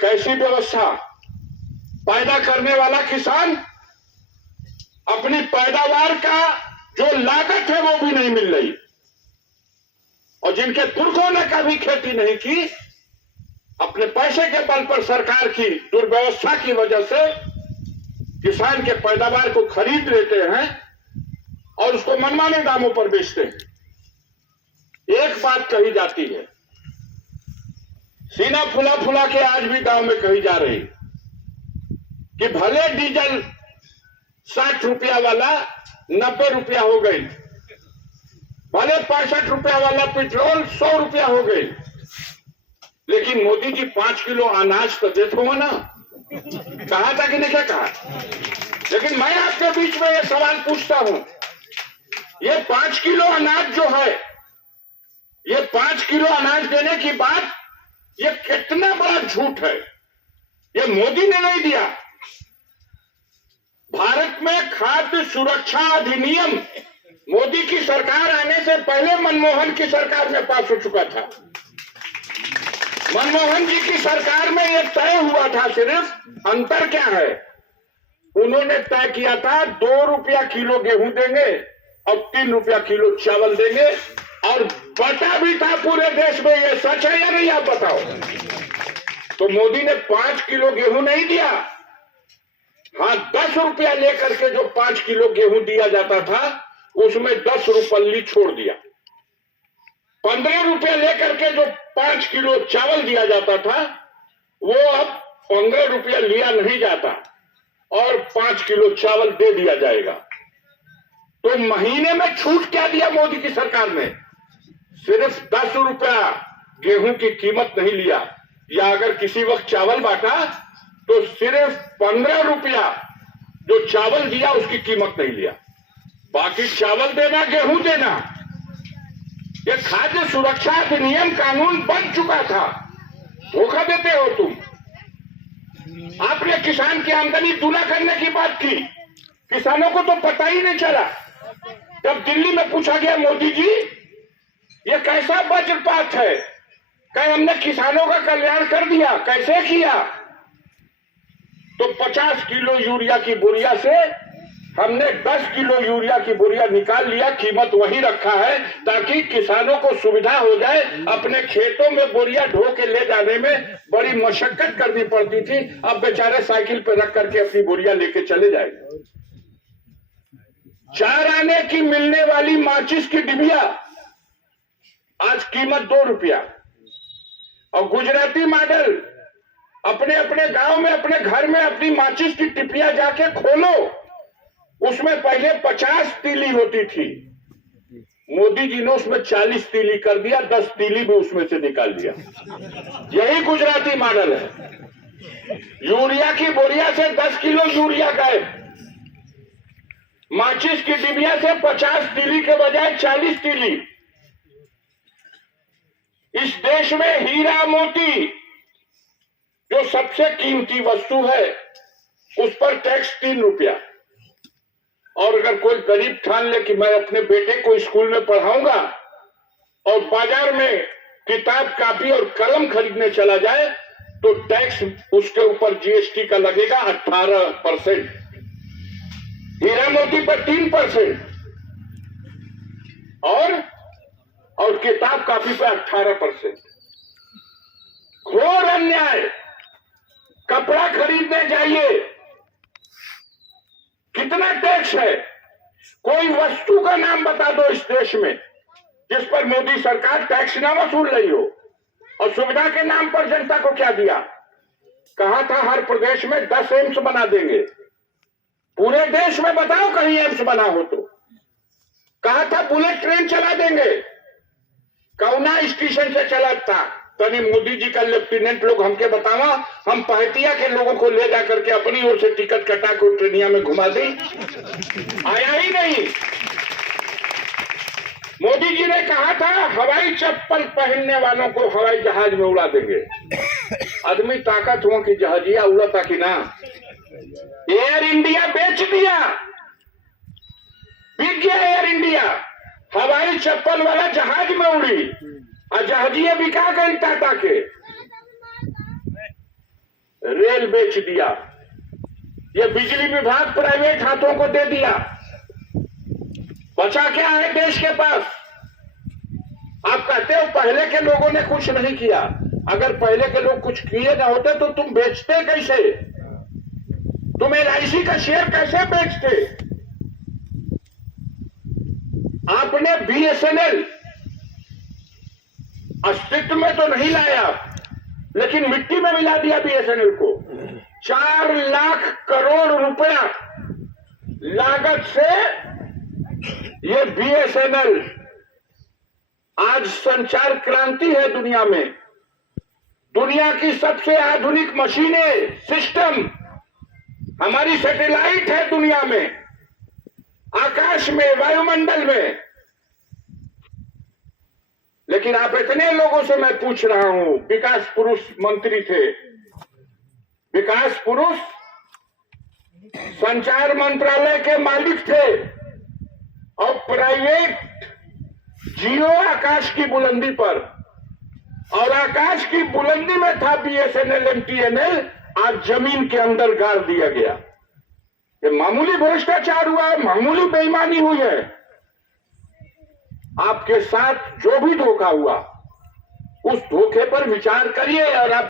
कैसी व्यवस्था, पैदा करने वाला किसान अपनी पैदावार का जो लागत है वो भी नहीं मिल रही, और जिनके पुरखों ने कभी खेती नहीं की, अपने पैसे के बल पर सरकार की दुर्व्यवस्था की वजह से किसान के पैदावार को खरीद लेते हैं और उसको मनमाने दामों पर बेचते हैं। एक बात कही जाती है, सीना फुला फुला के आज भी गांव में कही जा रही कि भले डीजल 60 रुपया वाला 90 रुपया हो गई, भले 65 रुपया वाला पेट्रोल 100 रुपया हो गई, लेकिन मोदी जी 5 किलो अनाज तो देते हो ना, कहा था कि नहीं, क्या कहा? लेकिन मैं आपके बीच में ये सवाल पूछता हूं, ये 5 किलो अनाज जो है, ये 5 किलो अनाज देने की बात, ये कितना बड़ा झूठ है। ये मोदी ने नहीं दिया। भारत में खाद्य सुरक्षा अधिनियम मोदी की सरकार आने से पहले मनमोहन की सरकार में पास हो चुका था। मनमोहन जी की सरकार में यह तय हुआ था, सिर्फ अंतर क्या है, उन्होंने तय किया था 2 रुपया किलो गेहूं देंगे और 3 रुपया किलो चावल देंगे, और बटा भी था पूरे देश में। ये सच है या नहीं, आप बताओ। तो मोदी ने 5 किलो गेहूं नहीं दिया, हाँ 10 रुपया लेकर के जो 5 किलो गेहूं दिया जाता था उसमें 10 रुपल्ली छोड़ दिया। 15 रुपया लेकर के जो 5 किलो चावल दिया जाता था वो अब 15 रुपया लिया नहीं जाता और 5 किलो चावल दे दिया जाएगा। तो महीने में छूट क्या दिया मोदी की सरकार ने? सिर्फ 10 रुपया गेहूं की कीमत नहीं लिया, या अगर किसी वक्त चावल बांटा तो सिर्फ 15 रुपया जो चावल दिया उसकी कीमत नहीं लिया, बाकी चावल देना गेहूं देना। ये खाद्य सुरक्षा अधिनियम कानून बन चुका था, धोखा देते हो तुम। आपने किसान की आमदनी दूना करने की बात की, किसानों को तो पता ही नहीं चला। जब दिल्ली में पूछा गया मोदी जी ये कैसा वज्रपात है, कहीं हमने किसानों का कल्याण कर दिया, कैसे किया? तो 50 किलो यूरिया की बोरिया से हमने 10 किलो यूरिया की बोरिया निकाल लिया, कीमत वही रखा है ताकि किसानों को सुविधा हो जाए। अपने खेतों में बोरिया ढो के ले जाने में बड़ी मशक्कत करनी पड़ती थी, अब बेचारे साइकिल पे रख करके अपनी बोरिया लेके चले जाएंगे। 4 आने की मिलने वाली माचिस की डिबिया आज कीमत 2 रुपया। और गुजराती मॉडल, अपने अपने गांव में अपने घर में अपनी माचिस की टिपिया जाके खोलो, उसमें पहले 50 तीली होती थी, मोदी जी ने उसमें 40 तीली कर दिया, 10 तीली भी उसमें से निकाल दिया। यही गुजराती मॉडल है। यूरिया की बोरिया से 10 किलो यूरिया गायब, माचिस की डिबिया से 50 तीली के बजाय 40 तीली। इस देश में हीरा मोती जो सबसे कीमती वस्तु है उस पर टैक्स 3 रुपया। और अगर कोई गरीब ठान ले कि मैं अपने बेटे को स्कूल में पढ़ाऊंगा और बाजार में किताब कापी और कलम खरीदने चला जाए तो टैक्स उसके ऊपर जीएसटी का लगेगा 18%, हीरा मोती पर 3% और किताब कापी पर 18%। घोर अन्याय। कपड़ा खरीदने जाइए, कितना टैक्स है? कोई वस्तु का नाम बता दो इस देश में जिस पर मोदी सरकार टैक्स ना वसूल रही हो। और सुविधा के नाम पर जनता को क्या दिया? कहा था हर प्रदेश में 10 एम्स बना देंगे। पूरे देश में बताओ कहीं एम्स बना हो तो। कहा था बुलेट ट्रेन चला देंगे, कौना स्टेशन से चला था? तनी मोदी जी का लेफ्टिनेंट लोग हमके बतावा, हम पहटिया के लोगों को ले जाकर के अपनी ओर से टिकट कटा के ट्रेनिया में घुमा दी, आया ही नहीं। मोदी जी ने कहा था हवाई चप्पल पहनने वालों को हवाई जहाज में उड़ा देंगे। आदमी ताकत हो कि जहाजिया उड़ा था कि ना? एयर इंडिया बेच दिया, बिक गया एयर इंडिया। हवाई चप्पल वाला जहाज में उड़ी और जहाजिया बिका गई टाटा के। रेल बेच दिया, ये बिजली विभाग प्राइवेट हाथों को दे दिया। बचा क्या है देश के पास? आप कहते हो पहले के लोगों ने कुछ नहीं किया। अगर पहले के लोग कुछ किए ना होते तो तुम बेचते कैसे? तुम LIC का शेयर कैसे बेचते? आपने BSNL अस्तित्व में तो नहीं लाया, लेकिन मिट्टी में मिला दिया BSNL को। 4 लाख करोड़ रुपया लागत से ये BSNL आज संचार क्रांति है दुनिया में। दुनिया की सबसे आधुनिक मशीनें, सिस्टम, हमारी सैटेलाइट है दुनिया में, आकाश में, वायुमंडल में। लेकिन आप इतने लोगों से मैं पूछ रहा हूं, विकास पुरुष मंत्री थे, विकास पुरुष संचार मंत्रालय के मालिक थे, और प्राइवेट जियो आकाश की बुलंदी पर, और आकाश की बुलंदी में था BSNL, MTNL, आज जमीन के अंदर गाड़ दिया गया। ये मामूली भ्रष्टाचार हुआ है, मामूली बेईमानी हुई है। आपके साथ जो भी धोखा हुआ, उस धोखे पर विचार करिए और आप